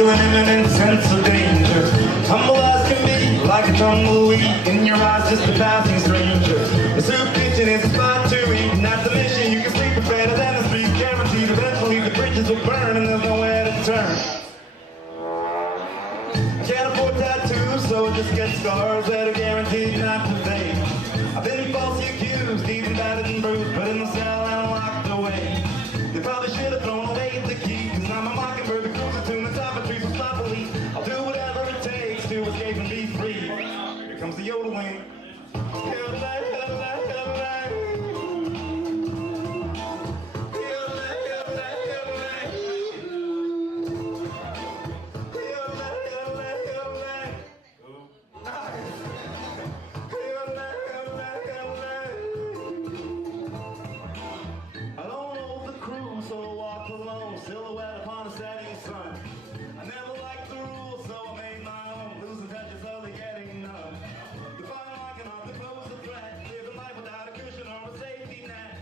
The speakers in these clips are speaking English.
feeling imminent sense of danger. Humble as can be, like a tumbleweed, in your eyes just a passing stranger. The soup kitchen is a spot to eat, and that's the mission. You can sleep better than the street, guaranteed eventually the bridges will burn and there's nowhere to turn. I can't afford tattoos, so I just get scars that are guaranteed not to fade. I've been falsely accused, even battered and bruised, put in the cell and locked away. They probably should have thrown away the key, cause I'm a mockingbird that cruises to the top of trees will stop police. I'll do whatever it takes to escape and be free. Here comes the yodeling. Silhouette upon a setting sun. I never liked the rules, so I made my own. Losing touch is slowly getting numb. The fine line cannot pose a threat. Living life without a cushion or a safety net.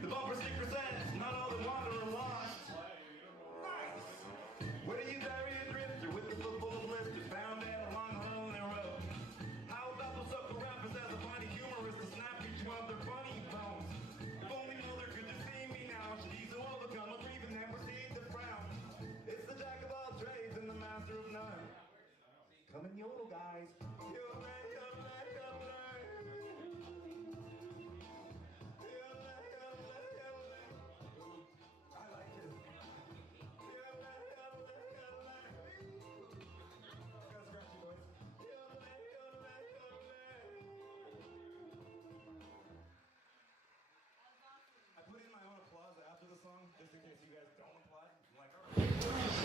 The bumper sticker says, not all the wanderer lost. Nice. Where do you bury a drifter with the foot full of blisters? Found dead along a lonely road. How about those sucker rappers as a funny humorist to snap each one of their funny bones? If only Mother could just see me now. She's to overcome a grief and then proceed to frown. It's the jack of all trades and the master of none. Come and yodel, guys.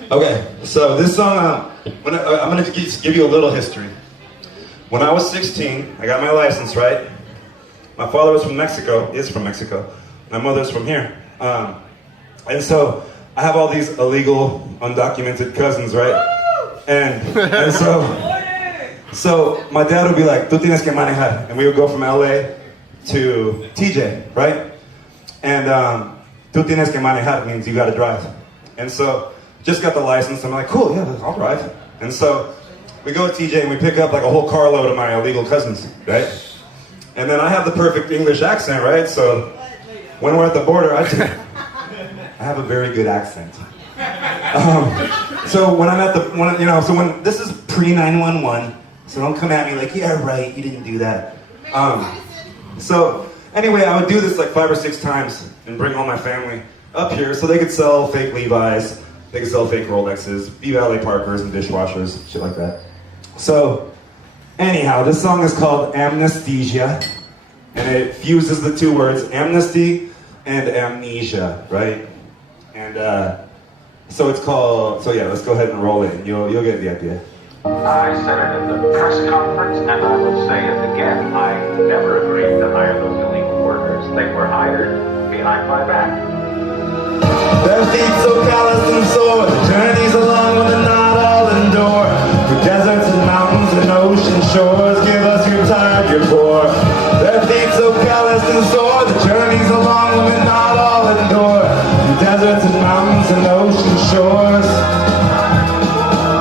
Okay, so this song, I'm gonna give you a little history. When I was 16, I got my license, right? My father was from Mexico, is from Mexico. My mother's from here. And so I have all these illegal, undocumented cousins, right? And so my dad would be like, "Tú tienes que manejar," and we would go from LA to TJ, right? And "Tú tienes que manejar" means you gotta drive. And so just got the license. I'm like, cool, yeah, I'll drive. And so we go to TJ and we pick up like a whole carload of my illegal cousins, right? And then I have the perfect English accent, right? So when we're at the border, I have a very good accent. So when I'm at the, so when this is pre-911, so don't come at me like, yeah, right, you didn't do that. So anyway, I would do this like 5 or 6 times and bring all my family up here so they could sell fake Levi's. They could sell fake Rolexes, valet Parkers, and dishwashers, shit like that. So, anyhow, this song is called Amnesthesia, and it fuses the 2 words, amnesty and amnesia, right? And so it's called, so yeah, let's go ahead and roll it, and you'll get the idea. I said it at the press conference, and I will say it again. I never agreed to hire those illegal workers. They were hired behind my back. Their feet so calloused and sore, the journeys along when they're not all endure. Through deserts and mountains and ocean shores, give us your tired, your poor. Their feet so calloused and sore, the journeys along when they're not all endure. Through deserts and mountains and ocean shores.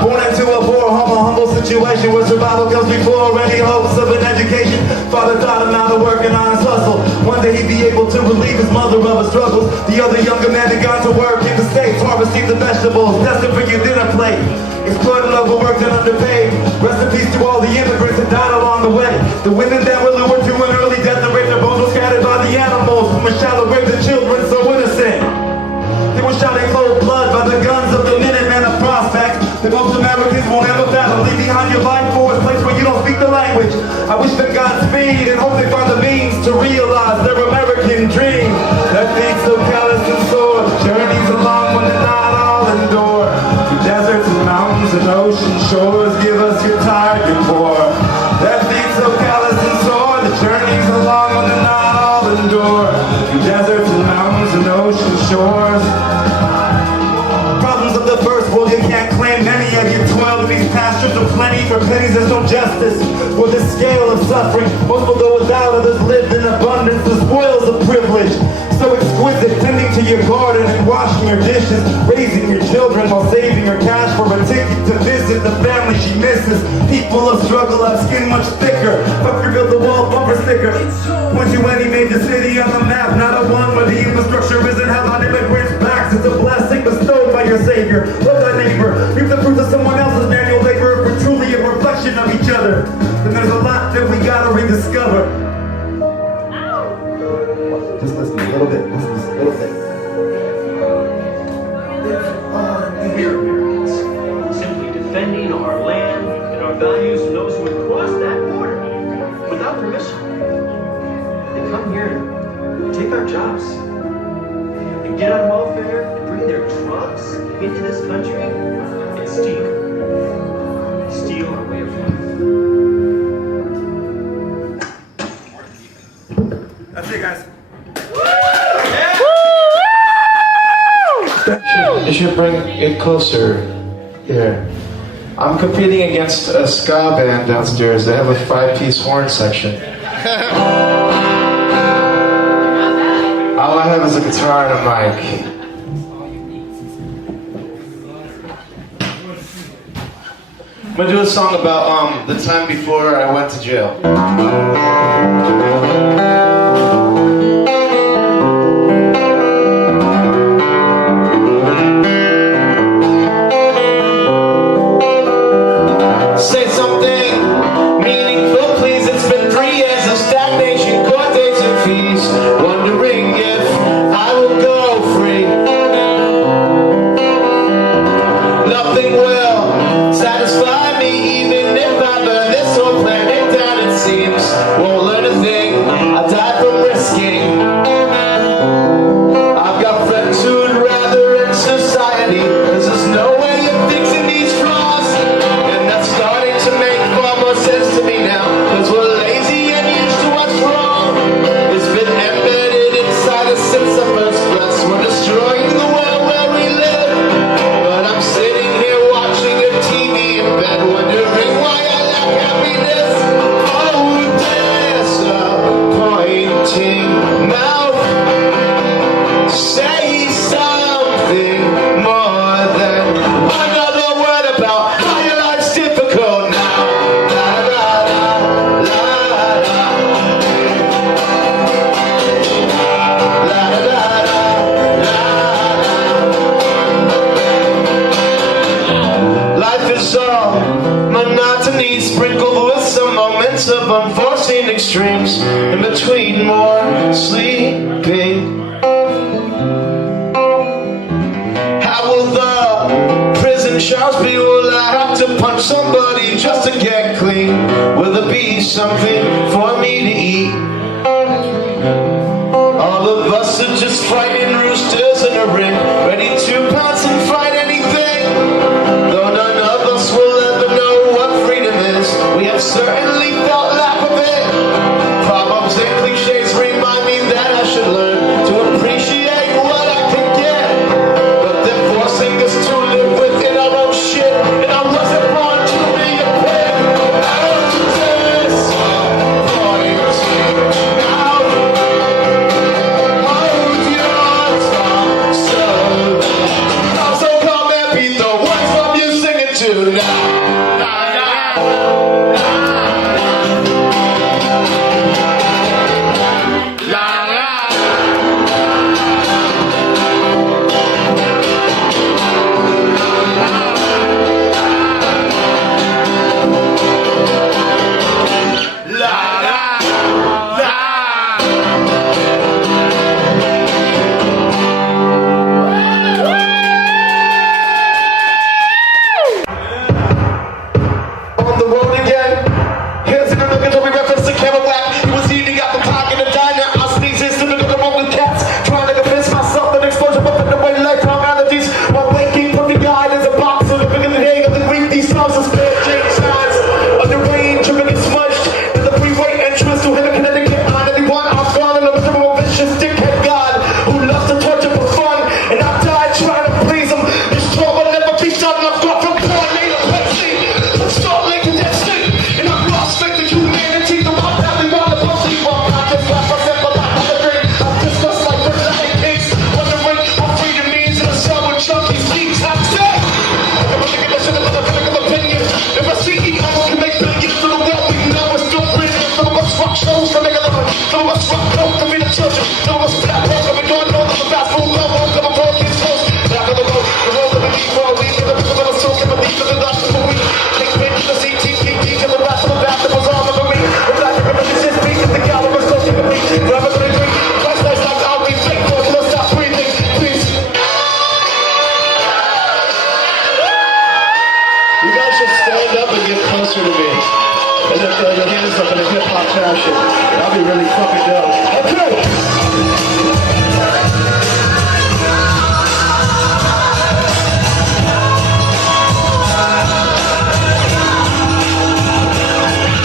Born into a poor, humble situation where survival comes before any hopes of an education. Father taught him how to work an honest hustle. One day he'd be able to relieve his mother of her struggles. The other younger man had gone to work in the States, harvesting the vegetables, destined for your dinner plate. Exploited, overworked, and underpaid. Rest in peace to all the immigrants that died along the way. The women that were lured to an early death and raped, their bones were scattered by the animals from a shallow grave, the children so innocent. They were shot in cold blood by the guns of the Minutemen of prospects that most Americans won't ever fathom. Leave behind your life for a place where you don't speak the language. I wish them Godspeed and hope they find the means to realize their American dream. Their feet so calloused and sore, journeys along when they're not all endure. Through deserts and mountains and ocean shores, give us your tired, your poor. Their feet so calloused and sore, the journeys along when they're not all endure. Through deserts and mountains and ocean shores. Problems of the first world, you can't claim many of you toil in these pastures of plenty. For pennies there's no justice for this scale of suffering. Most will go without, others live in abundance. The spoils of privilege, so exquisite, tending to your garden and washing your dishes, raising your children while saving your cash for a ticket she misses. People of struggle have skin much thicker. Fuck revealed the wall bumper sticker. Point you any major city on the map, not a one where the infrastructure isn't held on immigrants' backs. It's a blessing bestowed by your savior. Love thy neighbor. Reap the fruits of someone else's manual labor. If we're truly a reflection of each other, then there's a lot that we gotta rediscover. Just listen a little bit. Listen just a little bit. We're Americans, simply defending our land and our values from those who would cross that border without permission. They come here and take our jobs and get on welfare and bring their drugs into this country and steal our way of life. That's it, guys. You should bring it closer. Here. I'm competing against a ska band downstairs. They have a 5-piece horn section. All I have is a guitar and a mic. I'm gonna do a song about the time before I went to jail. Say something meaningful, please. It's been 3 years of stagnation, court dates and fees. Wondering if I will go free. Nothing will satisfy me, even if I burn this whole planet down. It seems won't learn a thing. I died from risking. I've got friends who'd rather end society, 'cause there's no way of fixing these flaws. And that's starting to make far more sense to me now, 'cause we're lazy and used to what's wrong. It's been embedded inside us since the first breath. We're destroying the world where we live. But I'm sitting here watching a TV in bed, wondering why I lack happiness. Oh, disappointing mouth. Say something more than another word about how your life's difficult now. La la la la la. La la la la la. Life is all monotony, sprinkled with some moments of unforeseen extremes. In between, more sleeping. How will the prison charge be? Will I have to punch somebody just to get clean? Will there be something for me to eat? All of us are just fighting roosters in a ring, ready to pounce and fight anything. Though none of us will ever know what freedom is, we have certainly felt lack of it. Proverbs and cliches remind me that I should learn to appreciate what I can get. But they're forcing us to live within our own shit, and I wasn't born to be a pig. I'm disappointing now. Hold your tongue so low. So come and beat the words from you singing to now. La, la, la, la, la. La la la. On the road us rock, coke, to be the children. Some of us black folk, and we don't know that the fast food love won't come aboard kids close. Back on the road that we need for a week, and the people that are so can believe that they're not for we. Take pictures of CTTT, till the rest of the back that was all over me. The black and the shit speaks, and the caliber so can believe. Forever gonna drink, twice nice like I'll be fake for till I stop breathing, please. You guys should stand up and get closer to me. And then throw your hands up in a hip-hop fashion. That'll be really fucking dope. Okay!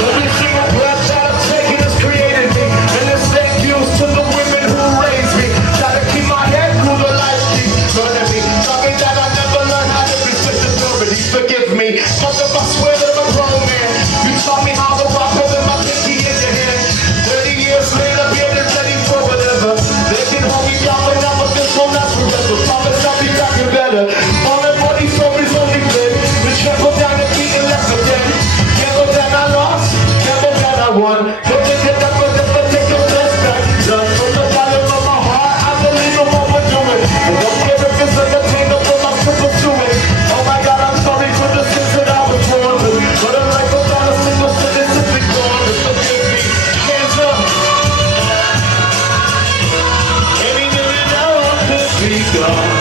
Every single breath that I'm taking has created me. And this thank yous to the women who raised me. Gotta keep my head cool, the life keeps running me. Talking that I never learned how to respect authority. Forgive me. Mother, I swear that I'm a grown man. You taught me how to rock over my pinky in your hand. 30 years later, being ready for whatever. They can hold me down, but now this won't last forever. Promise I'll be back and better. All that money from is only good. We trample down the beat and left again. Gamble that I lost, gamble that I won. Don't forget that, but never take your best back. Love from the bottom of my heart, I believe in what we're doing. And don't care if it's entertainment, but I'm super to it. Oh my God, I'm sorry for the sins that I was born with. But I'm like without a single sin, it's simply gone. Forgive me, hands up. Any minute now I could be gone.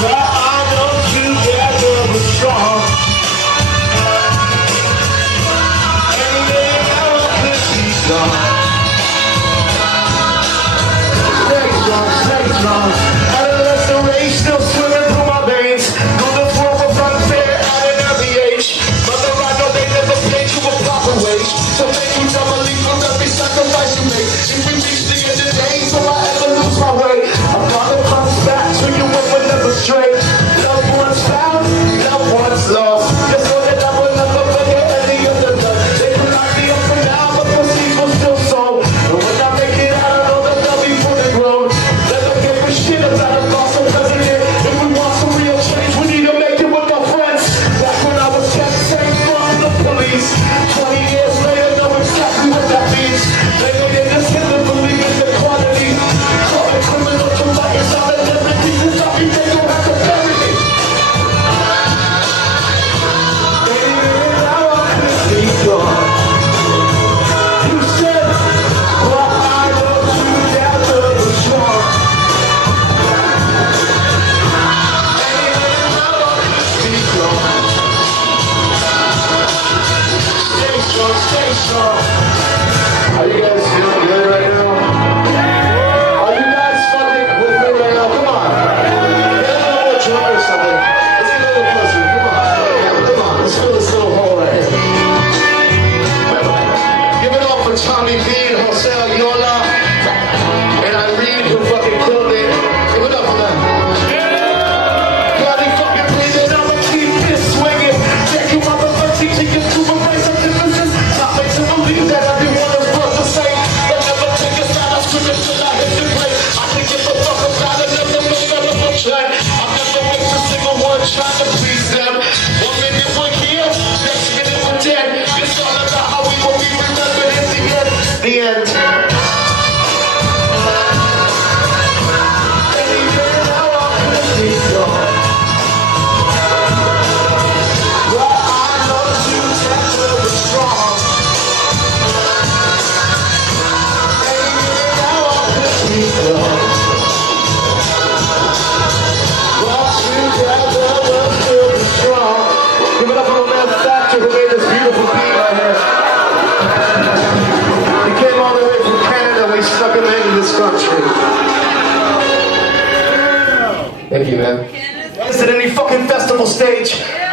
But I know together we're strong. Any minute now I could be gone. Stay strong, stay strong. Adolescent rage still swimming through my veins. Know this world was unfair at an early age. Mother, I know they never paid you a proper wage. So thank you, never leave from every sacrifice you make. If we reach the end of the day, so I ever lose my way. I'm gonna come back to you when we're never straight. Loved ones found, loved ones lost. Just so that I will never forget any of the love. They will not be up for now, but the seeds will still sow. And when I make it out, I know that they'll be fully grown. Let them give a shit about a loss of president. If we want some real change, we need to make it with our friends. Back when I was kept safe from the police. 20 years later, know exactly what that means. They made it this hit and believe in the quantity. Call it criminal to fight us out of every piece of me. They don't have to bury me. Any minute now I could be gone. You said, but I know together we're strong. Any minute now I could be gone. Stay strong, stay strong. Are you guys feeling good right now? Are you guys fucking with me right now? Come on. Get a little more drunk or something. Let's get a little closer. Come on. Come on. Let's fill this little hole right here. Give it up for Tommy B and Jose Oyola and Irene who fucking killed it. Give it up for them. Bloody fucking breathing. I'ma keep this swinging. Thank you, motherfucker, teaching you to embrace some differences. Not make to believe that everyone is worth the same. But never take a side, I'm screaming till I hit the plate. I can give a fuck about it, never make a little track. I never waste a single one trying to please them. 1 minute we're here, next minute we're dead. It's all about how we will be remembered in the end. The end. Any minute now I could be gone. But I know together we're strong. Any minute now I could be gone. But together we're still strong. Give it up for the man Factor who made this beautiful beat right here. He came all the way from Canada. We stuck him into this country. Thank you, man. At any fucking festival stage.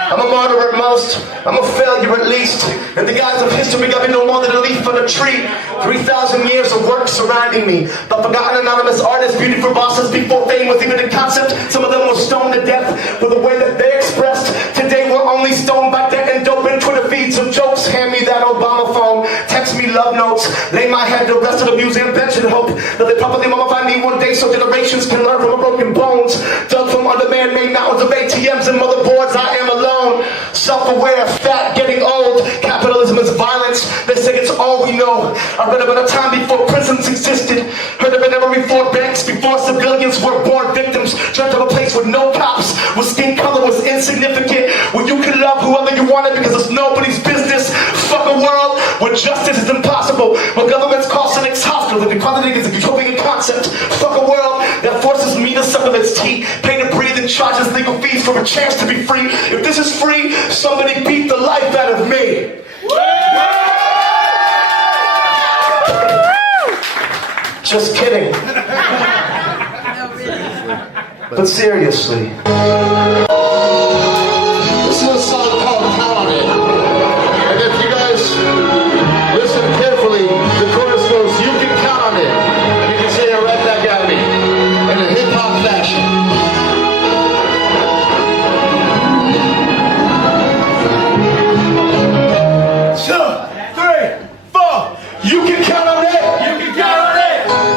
I'm a martyr at most, I'm a failure at least. In the eyes of history, I've been no more than a leaf on a tree. 3,000 years of work surrounding me. The forgotten anonymous artists, beautiful bosses before fame was even a concept. Some of them were stoned to death for the way that they expressed. Today we're only stoned by debt and dope and Twitter feeds of jokes. Hand me that Obama phone, text me love notes. Lay my head to rest of the museum bench and hope that they properly mummify me one day so generations can learn from my broken bones. Dug from under man-made mountains of ATMs and motherboards, I am alone. Self-aware, fat, getting old. Capitalism is violence. They say it's all we know. before banks, before civilians were born victims, dreamt of a place where no cops, where skin color was insignificant, where you can love whoever you wanted because it's nobody's business. Fuck a world where justice is impossible, where governments call cynics hostile, and equality is a utopian concept. Fuck a world that forces me to suck on its teeth, pay to breathe and charges legal fees for a chance to be free. If this is free, somebody beat the life out of me. Just kidding. But seriously. This is a song called Count on It. And if you guys listen carefully, the chorus goes, you can count on it. And you can say it right back at me in a hip-hop fashion. 2, 3, 4. You can count on it. You can count on it.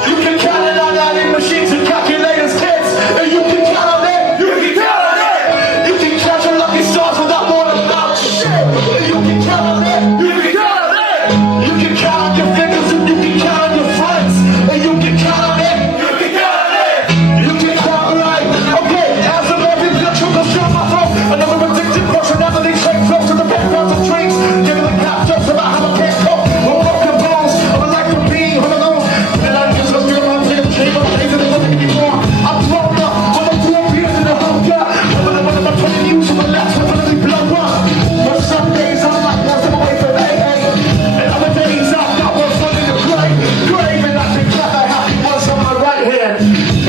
You can count it on adding machines and calculators, kids. And you can count on it. You can count on it. You can count your lucky stars without more about shit. And you can count on it. You can count on it. You can count on your fingers and you can count on your friends. And you can count on it. You can count on it. You can count right. Okay, as the loving blood trickles down my throat, another addicted personality train flows to the backgrounds of dreams. Giving the cap jokes about how I can't cope. With broken bones, I would like to be all alone. And I just look at my dream of days and nothing anymore. I'm blown up when I'm 4 years in the home car. When I'm 20 years of my last one, really blow up. But some days I'm like nothing away from AA. And other days I've got one foot in the grave. And I can count the happy ones on my right hand.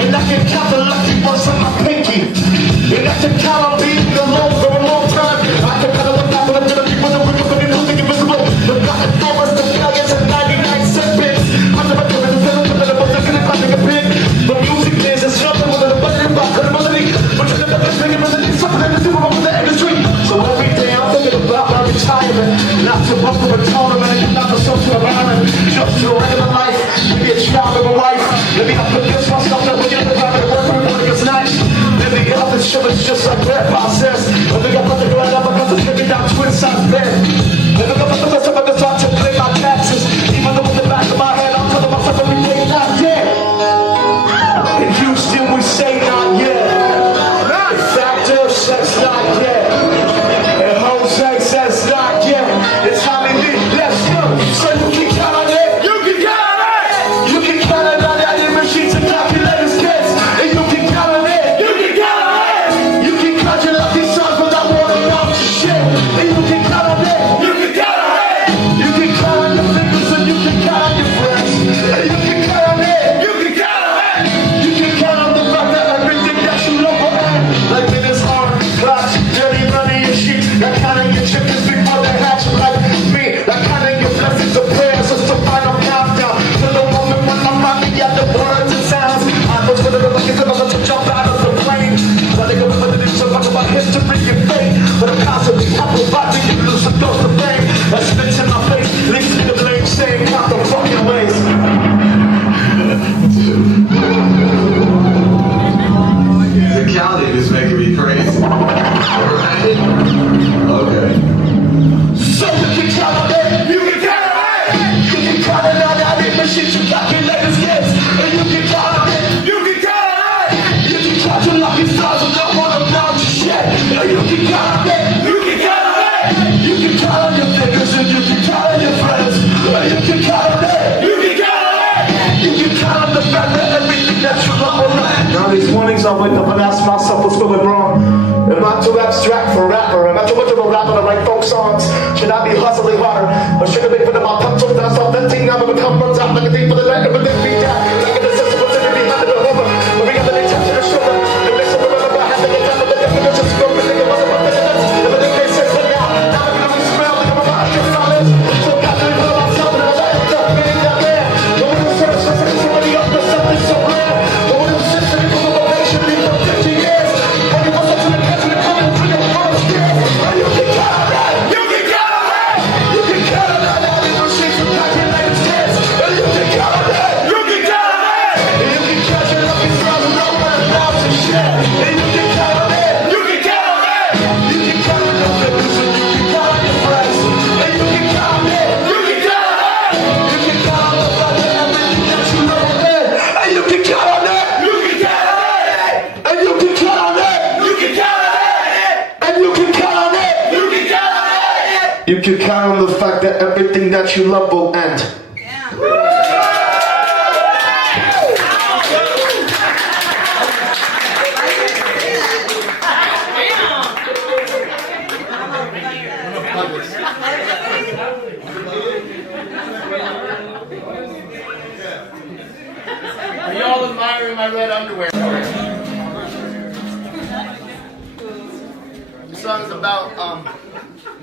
And I can count the lucky ones on my pinky. And I can count on being alone for a long time. I can count on what happened to the people that were looking and losing invisible. The rocket numbers, the millions and 99 cent bits. I'm never doing the film, but I'm looking at like a pig. The music business, nothing with an abundant about credibility. But you're the best thing about it, something in the Super Bowl with the industry. So every day I'm thinking about my retirement. Not to bump of a tournament, not to social environment. Just to a regular life, maybe a child of a wife. Maybe I'll convince myself that when you're the guy that work for me, it's nice. Then the other shit is just like grandpa says. I think I'm about to go out of because it's giving down twin-size bed. And I'm about to mess up at the start to pay my taxes. Even though with the back of my head, I'm telling myself every day, not yet. In Houston, we say not yet. Factor says not yet. And Jose says not yet. It's Hollywood, let's go. So you can count on it. You can count on it. You can count on that in machines and calculators, kids. And you can count on it. You can count on it. You can count your lucky stars without worrying about your shit. And you can count on it. You can count on it. You can count on your fingers and you can count on your friends. And you can count on it. You can count on it. You can count on the fact that everything that you love will end. Like in this hard clutch, dirty money and shit. That kind of your chickens before they hatch like me. That kind of your blessings and prayers is the final countdown. To the moment when I'm running at the words and sounds. I was one of the lucky about to jump out of the plane. I think I'm going to do so much about history and fate. But I'm constantly about to lose some ghost of fame. That spits in my face, leaves me to blame, saying count the fucking ways. The counting is making me crazy. Right? Okay. So you can count on it. You can count on it. You can count on that in machines and calculators, kids. And you can count on it. You can count on it. You can count your lucky stars and not one about your shit. And you can count on it. You can count on it. You can count on your fingers and you can count on your friends. And you can count on it. You can count on it. You can count on the fact that everything that you love will last. Now these mornings I wake up and ask myself what's going wrong. Am I too abstract for a rapper? Am I too much of a rapper to write folk songs? Should I be hustling harder? Or should I be putting my pumps on that start venting? Now I become runs out like a thief for the night. Everything be down. Like an accessible to the behind the hover. But we got the next to the shoulder. It makes me remember having a time of the definition. Just go for thinking about the minutes. Everything makes sense for now. Now I can only smell like I'm about to get solid. So I got to put myself in a light. Just being that man. No one who's searching for somebody else for something so rare. No one who's searching for motivation for 50 years. And you want to the country to come and bring it first year. And you can count on that. You can count on that. You can count on that. You can shake some calculators, kids. And you can count on that. You can count on the fact that everything that you love will end. Are y'all admiring my red underwear? The song's about,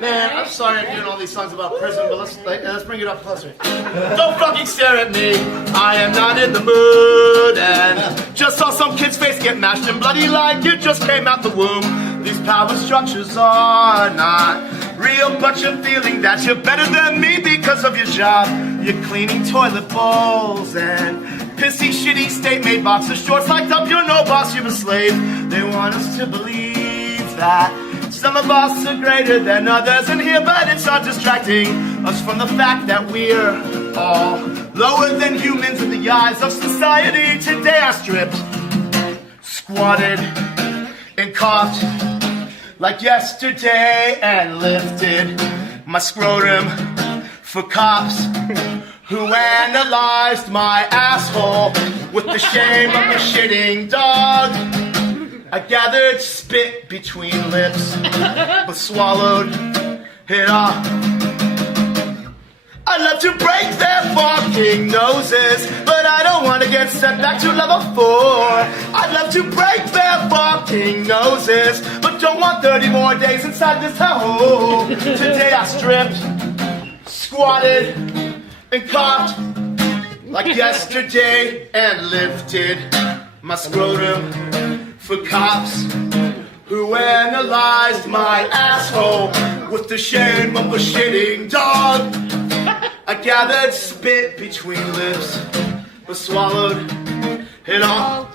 man, I'm sorry I'm doing all these songs about prison, but let's bring it up closer. Don't fucking stare at me, I am not in the mood, and just saw some kid's face get mashed and bloody like you just came out the womb. These power structures are not real, but you're feeling that you're better than me because of your job. You're cleaning toilet bowls and pissy, shitty, state-made boxer shorts locked up. You're no boss, you're a slave. They want us to believe that some of us are greater than others in here, but it's not distracting us from the fact that we're all lower than humans in the eyes of society. Today I stripped, squatted, and coughed like yesterday and lifted my scrotum for cops who analyzed my asshole with the shame of a shitting dog. I gathered spit between lips, but swallowed it all. I'd love to break their fucking noses, but I don't want to get sent back to level 4. I'd love to break their fucking noses, but don't want 30 more days inside this hole. Today I stripped, squatted, and coughed like yesterday and lifted my scrotum for cops who analyzed my asshole with the shame of a shitting dog. I gathered spit between lips, but swallowed it all.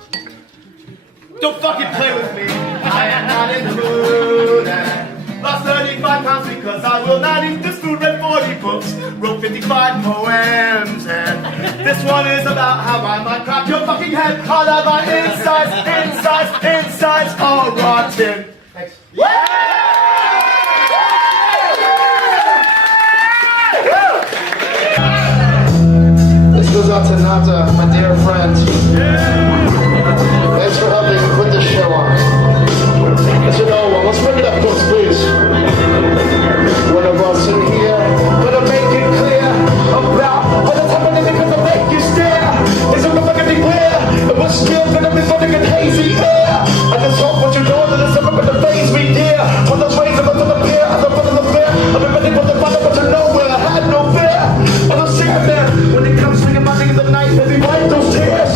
Don't fucking play with me, I am not in the mood. And lost 35 pounds because I will not eat this food. Read 40 books, wrote 55 poems, and this one is about how I might crack your fucking head. All of my insides, all rotten. Thanks. This goes out to Nata, my dear friend. Thanks for helping me put this show on. As you know, let's bring it up close, please. One of us in here, gonna make it clear about what is happening because I make you stare. It's a motherfucking clear, and we're still gonna be fucking in hazy air. I just hope what you know that it's never gonna phase me, dear. When those waves of us appear, at the front of the fair, I've been ready for the fun, but you know where I had no fear. I'm a sad man when it comes to your money in the night, baby, wipe those tears.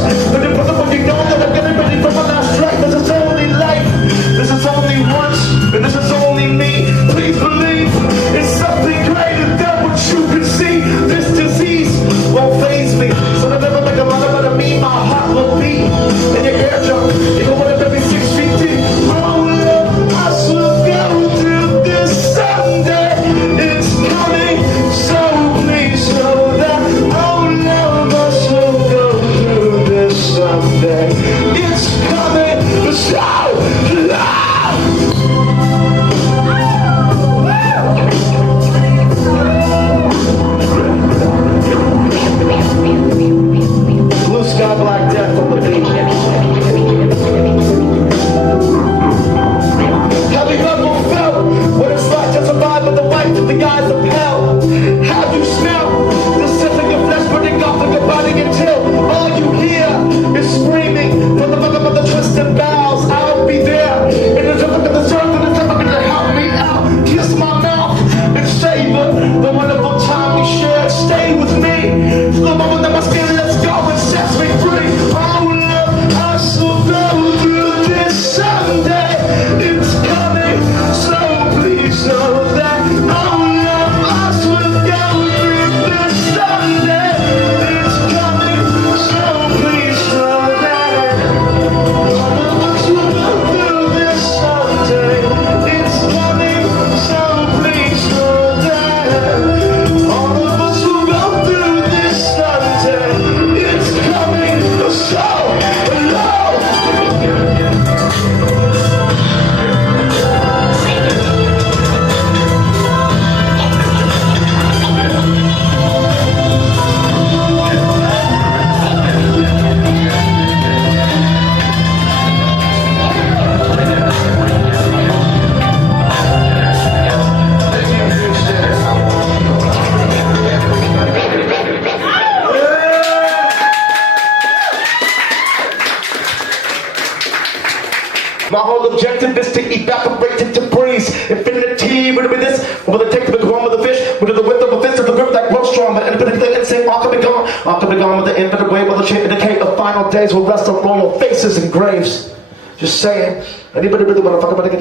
this to evaporate into breeze. Infinity, would it be this? Will it take the ground of the fish? Would it the width of a fist of the grip that grows strong? But infinite thing and say, all can be gone. All can be gone with the infinite wave of the chain indicate of final days will rest on royal faces and graves. Just saying. Anybody really want to fuck about it?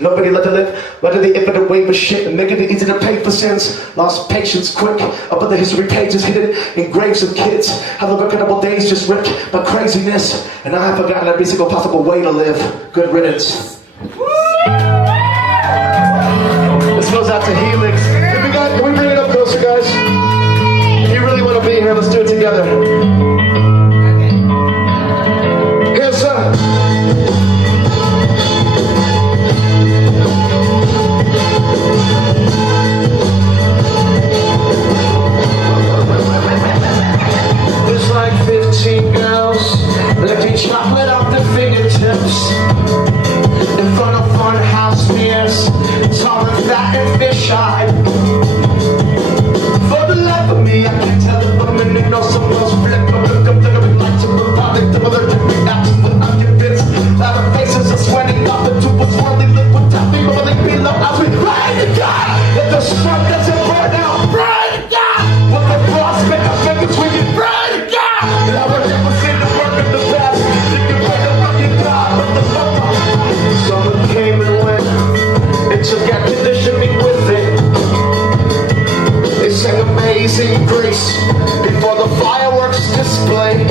Nobody let it live. Let the infinite wave of shit and making it easy to pay for sins. Lost patience quick. Up on the history pages hidden in graves of kids. How the incredible days just ripped by craziness. And I have forgotten every single possible way to live. Good riddance. This goes out to Helix. Can we bring it up closer, guys? You really want to be here, let's do it together. Here's There's like 15 girls licking chocolate off their fingertips in front of funhouse beers, tall and fat and fish-eyed. For the life of me, I can't tell it, but I'm in it, know someone's flip. But look up, they're gonna like to republic, the mother to be actors, but I'm convinced. That our faces are sweating off the two was swirling, look what topping, but they be low as we pray to God that the sun doesn't burn out. Pray to God! With the frost, make our fingers swinging, pray to God! And I would never see the work of the past. You can pray to fucking God, but the fuck up. Someone came and went, it took air conditioning with it. They sang Amazing Grace before the fireworks display.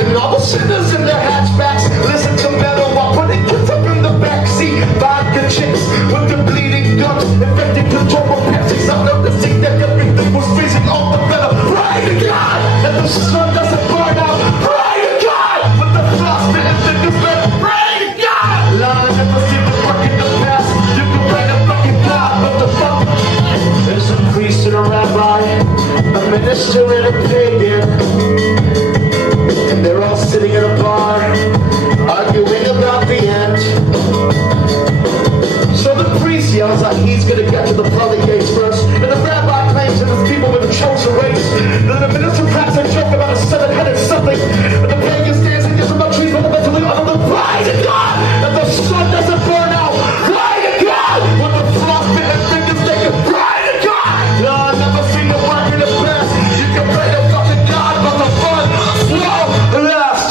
And all the sinners in their hatchbacks listen to metal while putting kids up in the backseat. Vodka chicks with the bleeding guns, infected control of Pepsi's out of the seat that everything was freezing all the better. Pray to God that the sun doesn't burn out. Pray to God with the frost and fingers red. Pray to God. Lord, I never seen the work in the past. You can pray to fucking God, but the fuck. There's a priest and a rabbi, a minister and a pagan, and they're all sitting in a bar, arguing about the end. So the priest yells out he's gonna get to the pearly gates first, and the rabbi claims that his people were the chosen race. Then the minister cracks a joke about a seven-headed something, and the pagan stands and gives him a treat, but eventually all of them cry to God that the sun doesn't burn out. Cry to God with the frostbitten fingers they can cry to God. No, I've never seen the work in the past. You can pray to fucking God, but the fun won't last.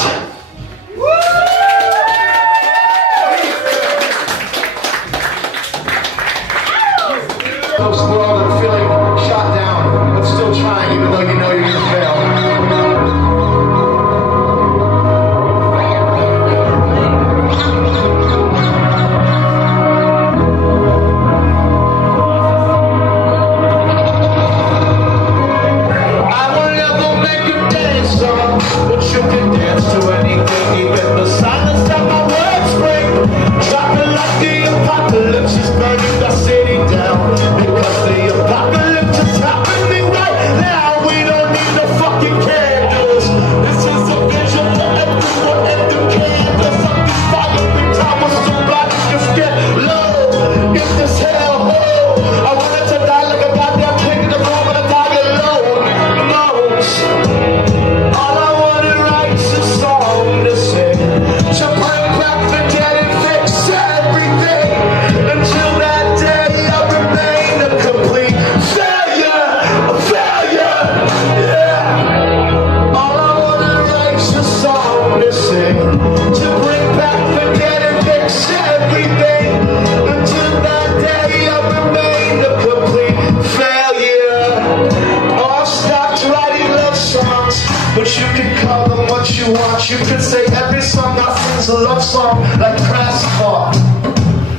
Most world and feeling shot down, but still trying even though you know you're gonna fail. But you can dance to anything, even the silence that my words bring. Dropping like the apocalypse is burning the city down. Because the apocalypse is happening right now. We don't need no fucking candles. This is a vision for everyone and the candles. Something fire towers so bright you can get low. Get this hell hole. I wanted to die like a goddamn pig in the room, but I die alone. Moans. All I wanted writes a song to sing, to bring back the dead and fix everything. Until that day I remain a complete failure, yeah. All I wanted writes a song to sing, to bring back the dead and fix everything. Until that day I remain a complete failure. All stopped writing love songs, but you can call them what you want. You could say every song I sing's a love song, like Crash Bar.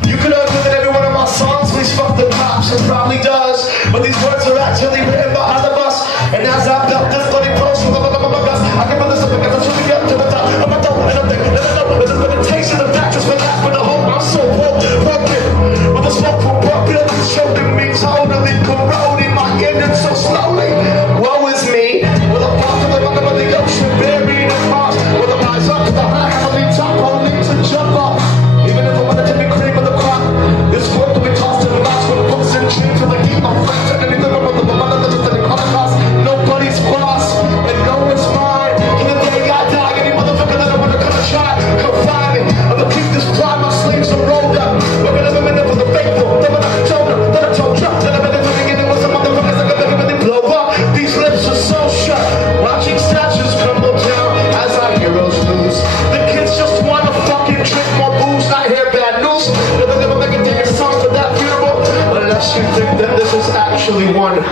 You could argue that every one of my songs please fuck the cops, it probably does. But these words are actually written by all of us. And as I built this bloody post with my guts, I can put this up because I'm trying to get to the top. I'm a dope and I'm thinking, let it know, there's a limitation of mattress for that, for the whole, I'm so broken. With the smoke from broken, choking me totally corroding my engine so slowly. Woe is me, with a part of the bottom of the ocean, buried in Mars, with a rise up to the high, heavily top, only to jump off. Even if I wanted to be cream of the crop, this world will be tossed in the box with books and dreams of the heat of friends and anything above the actually won. All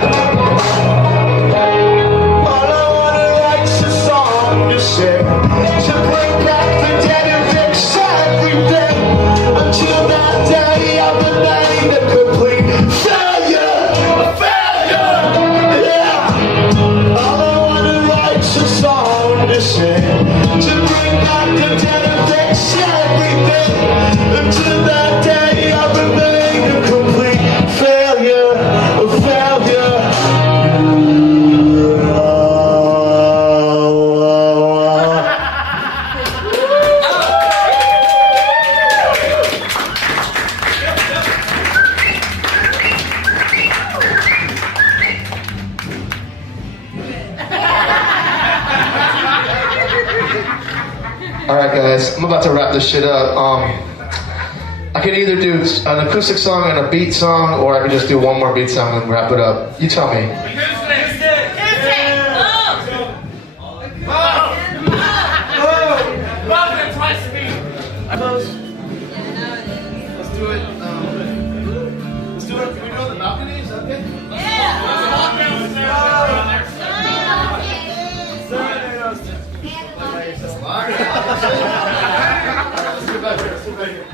I wanna write's a song to sing, to bring back the dead and fix everything. Until that day I remain a complete failure, a failure, yeah. All I wanna write's a song to sing, to bring back the dead and fix everything. Until that day I remain a complete failure, a failure. Alright guys, I'm about to wrap this shit up. I could either do an acoustic song and a beat song, or I could just do one more beat song and wrap it up. You tell me. Let's do it. Let's do it. Can we do it on the balcony? Is that okay? Let's get back here. Let's get back here.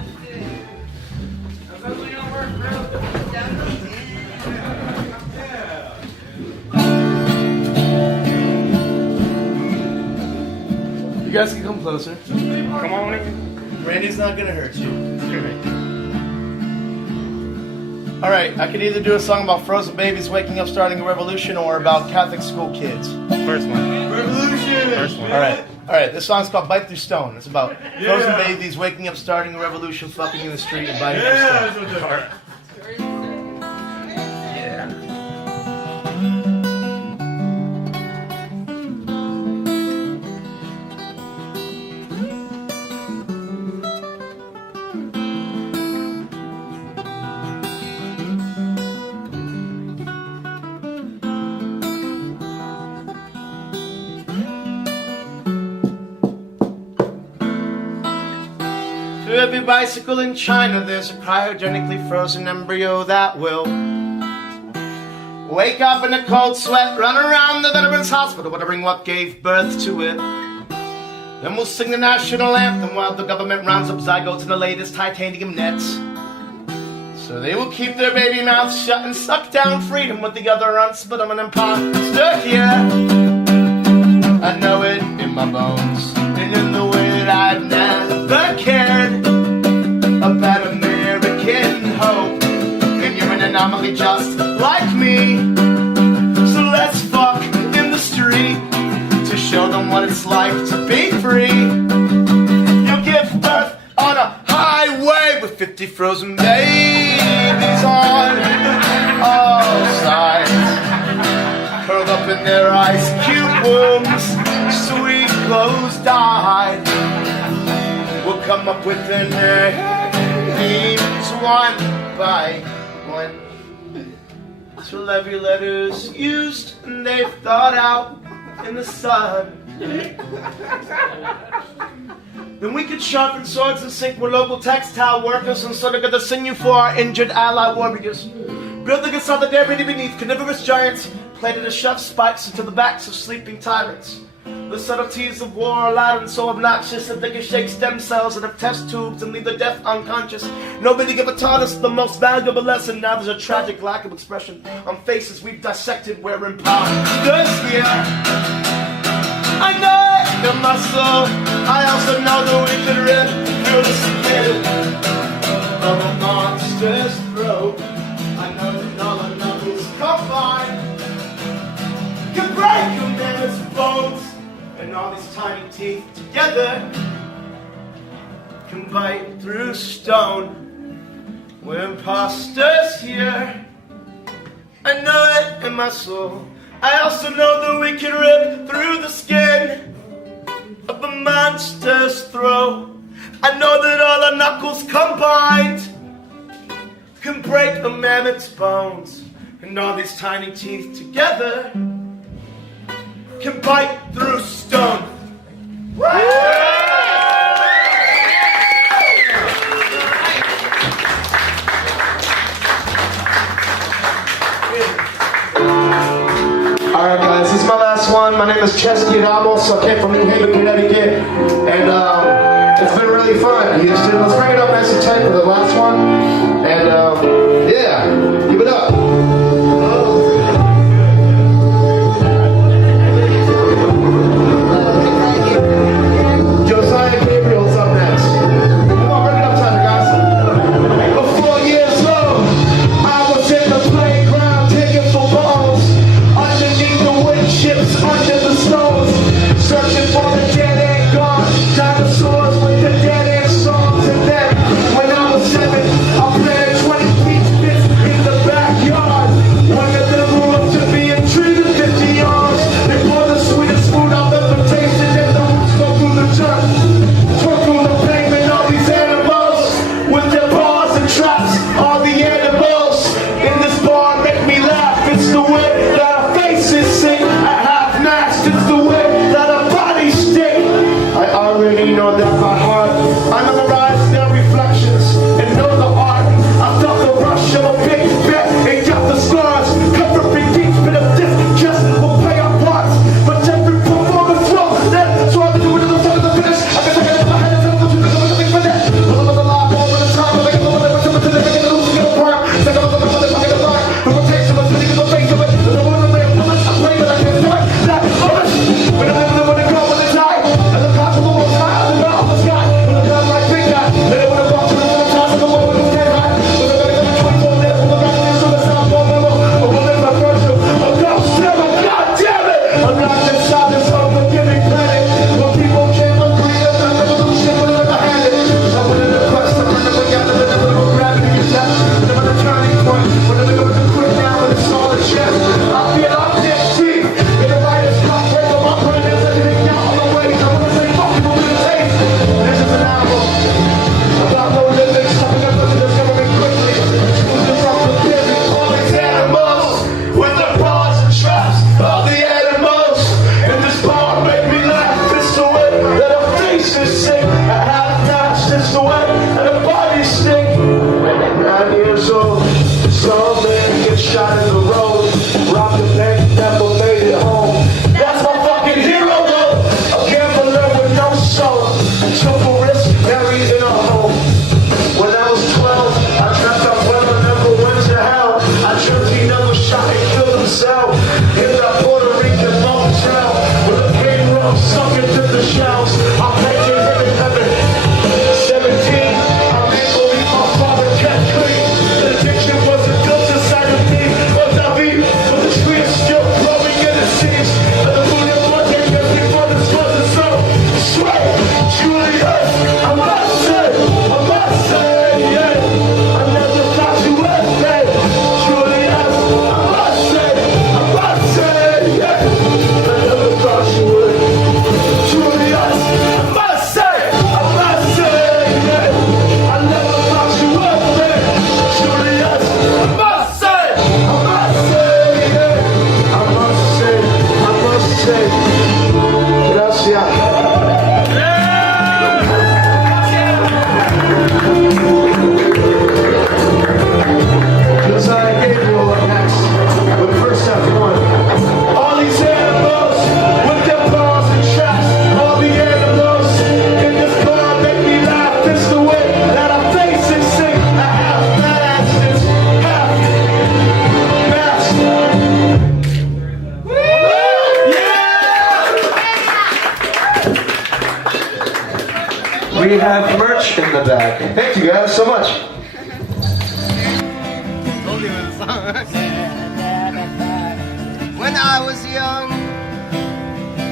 You guys can come closer. Come on in. Randy's not gonna hurt you. Alright, I could either do a song about frozen babies waking up starting a revolution, or about Catholic school kids. First one. Revolution! First one. Alright, this song's called Bite Through Stone. It's about frozen babies waking up starting a revolution, fucking in the street and biting through stone. Alright. To every bicycle in China, there's a cryogenically frozen embryo that will wake up in a cold sweat, run around the veterans hospital, wondering what gave birth to it. Then we'll sing the national anthem while the government rounds up zygotes in the latest titanium nets. So they will keep their baby mouths shut and suck down freedom with the other unsplit them and imposter here. I know it in my bones, and in the way that I've never cared about American hope. And you're an anomaly just like me. So let's fuck in the street to show them what it's like to be free. You'll give birth on a highway with 50 frozen babies on all sides, curled up in their ice cube wombs, sweet closed eyes. We'll come up with their names one by one, till every letter's used and they've thawed out in the sun. Then we could sharpen swords and sink with local textile workers and sort of get the sinew for our injured ally warriors. Build against solidarity beneath carnivorous giants, plated to shove spikes into the backs of sleeping tyrants. The subtleties of war are loud and so obnoxious that they can shake stem cells out of test tubes and leave the deaf unconscious. Nobody ever taught us the most valuable lesson. Now there's a tragic lack of expression on faces we've dissected. We're imposters here. I know it in my soul. I also know that we could rip through the skin of a monster's throat. I know that all the knuckles combined can break a man's bones, and all these tiny teeth together can bite through stone. We're imposters here. I know it in my soul. I also know that we can rip through the skin of a monster's throat. I know that all our knuckles combined can break a mammoth's bones, and all these tiny teeth together can bite through stone. name is Ceschi. I came from New Haven, Connecticut, and it's been really fun. Houston. Let's bring it up nice and tight for the last one, and yeah, give it up. Josiah Gabriel's up next. Come on, bring it up time, guys. Before years old, I was in the playground digging for balls underneath the wood chips, under the stones, searching for the dead and gone dinosaurs with the dead end songs. And then, when I was 7, I planted 20 peach pits in the backyard. One of them grew up to be a tree to 50 yards. They pour the sweetest food I've ever tasted, and the roots go through the dirt, twerk through the pavement. All these animals with their bars and traps, all the animals in this bar make me laugh. It's the way that our faces sing at half-mast. It's the way that our bodies stink. I already know that by heart. I memorize their reflections and know the art. I felt the rush of a big bet and got the scars. Covering each bit of this just will pay our parts. But every performance will then, so I'm doing it until the finish. I can take it in my head and tell them to do something for that. I'm alive over the time. I'm making the money, but to the head and losing your part. Take a look at the money, pocket of life. The rotation was sitting in the face of it. The one of them, I pray that I can't do it. That moment, when I live when I go, when I die. And the cops will almost die. I look out of the sky. When I come like big guy. Then I wanna walk to the other side of the world with the dead high. When I gotta get 24 days, when I got this on the sound, but we'll live my virtue. I'm not seven, God damn it! I'm not just silent, so I'm giving credit. When people can't agree, I'm not revolution, but I'm behind it. I'm winning the quest, I'm running the gap, and never go gravity is that. Never the turning point, when I go to quick now, and it's all a chest. I feel I'm next deep, in the lightest top, break on my brain, there's everything out on the way. I wanna say, fuck you, we're gonna take. This is an album about no limits, something I'm looking discovering quickly. Exclusive from the business, all these animals with their bars and traps, all the animals in this bar make me laugh. It's the way that our faces sing at half-mast. It's the way that our bodies stink. 9 years old, some man gets shot in the road, robbed the bank, never made it home. That's my fucking hero though, a gambler with no soul, took a risk, buried in a home. When I was 12, I dreamt I never went to hell. I dreamt he never shot and killed himself in that Puerto Rican motel with a game room sunk into the shells. I'm making him in heaven. 17, I made believe my father kept clean. The addiction wasn't built inside of me. But the tree is still growing in the seeds. And the moon is one day before this wasn't so. Sweat, Julius, I must say, yeah. I never thought you would say, Julius, I must say, yeah. I never thought you would. Julius, I must say, yeah. I never thought you would say, Julius, I must say, yeah. I must say, gracias. Josiah Gabriel up next with first F1. All these animals with their bars and traps, all the animals in this bar make me laugh. It's the way that our faces sing at half-mast. It's half-mast. Yeah! We have merch in the back. Thank you guys so much. When I was young,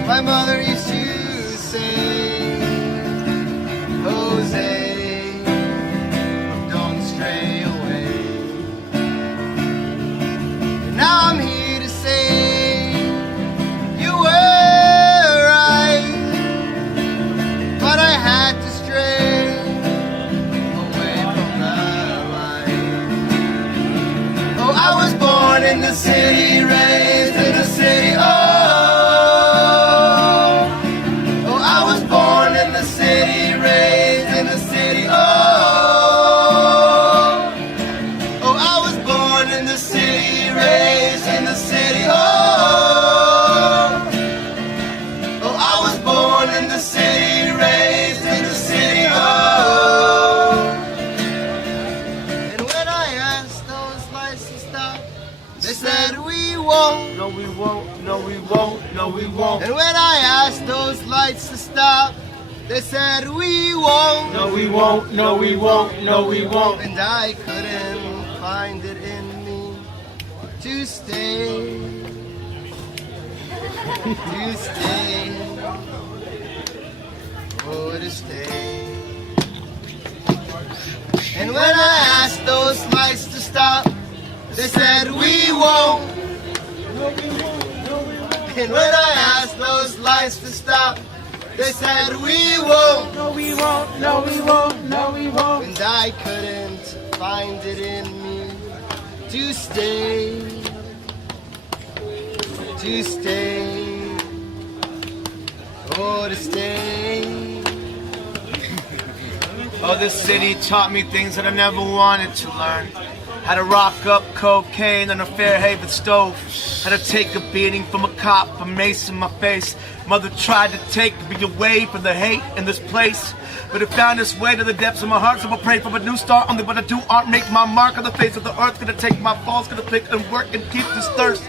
my mother used to say, Jose, don't stray away. And now I'm here to say, you were right, but I had to stray away from the light. Oh, I was born in the city, raised in the city. Oh, I was no we won't. And when I asked those lights to stop, they said we won't. No we won't, no we won't, no we won't. And I couldn't find it in me to stay. To stay. Oh, to stay. And when I asked those lights to stop, they said we won't. And when I asked those lights to stop, they said we won't. No, we won't. No, we won't. No, we won't. And I couldn't find it in me to stay. To stay. Oh, to stay. Oh, this city taught me things that I never wanted to learn. How to rock up cocaine on a Fairhaven stove. How to take a beating from a cop, a mace in my face. Mother tried to take me away from the hate in this place, but it found its way to the depths of my heart. So I pray for a new start. Only what I do art make my mark on the face of the earth. Gonna take my falls, gonna pick and work and keep this thirst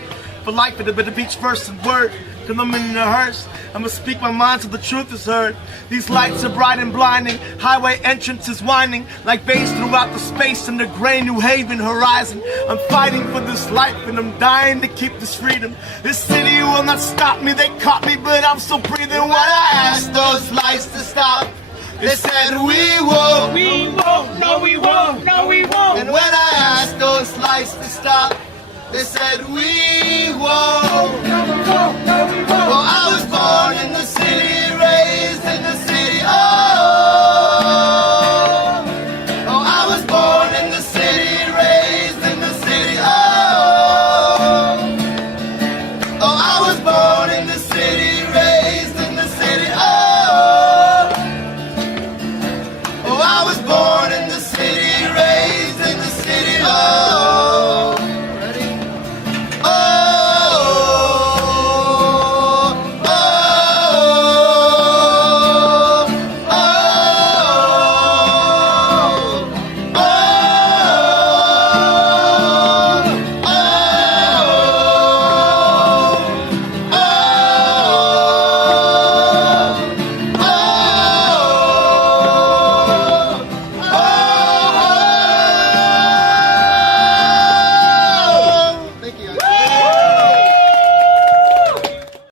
for life at the beach verse and word. Cause I'm in the hearse, I'ma speak my mind till the truth is heard. These lights are bright and blinding, highway entrance is winding like bass throughout the space in the gray New Haven horizon. I'm fighting for this life and I'm dying to keep this freedom. This city will not stop me, they caught me but I'm still breathing. When I asked those lights to stop, they said we won't. We won't. No, we won't. No, we won't. And when I asked those lights to stop, they said we won't. No, we won't. No, we won't. Well, I was born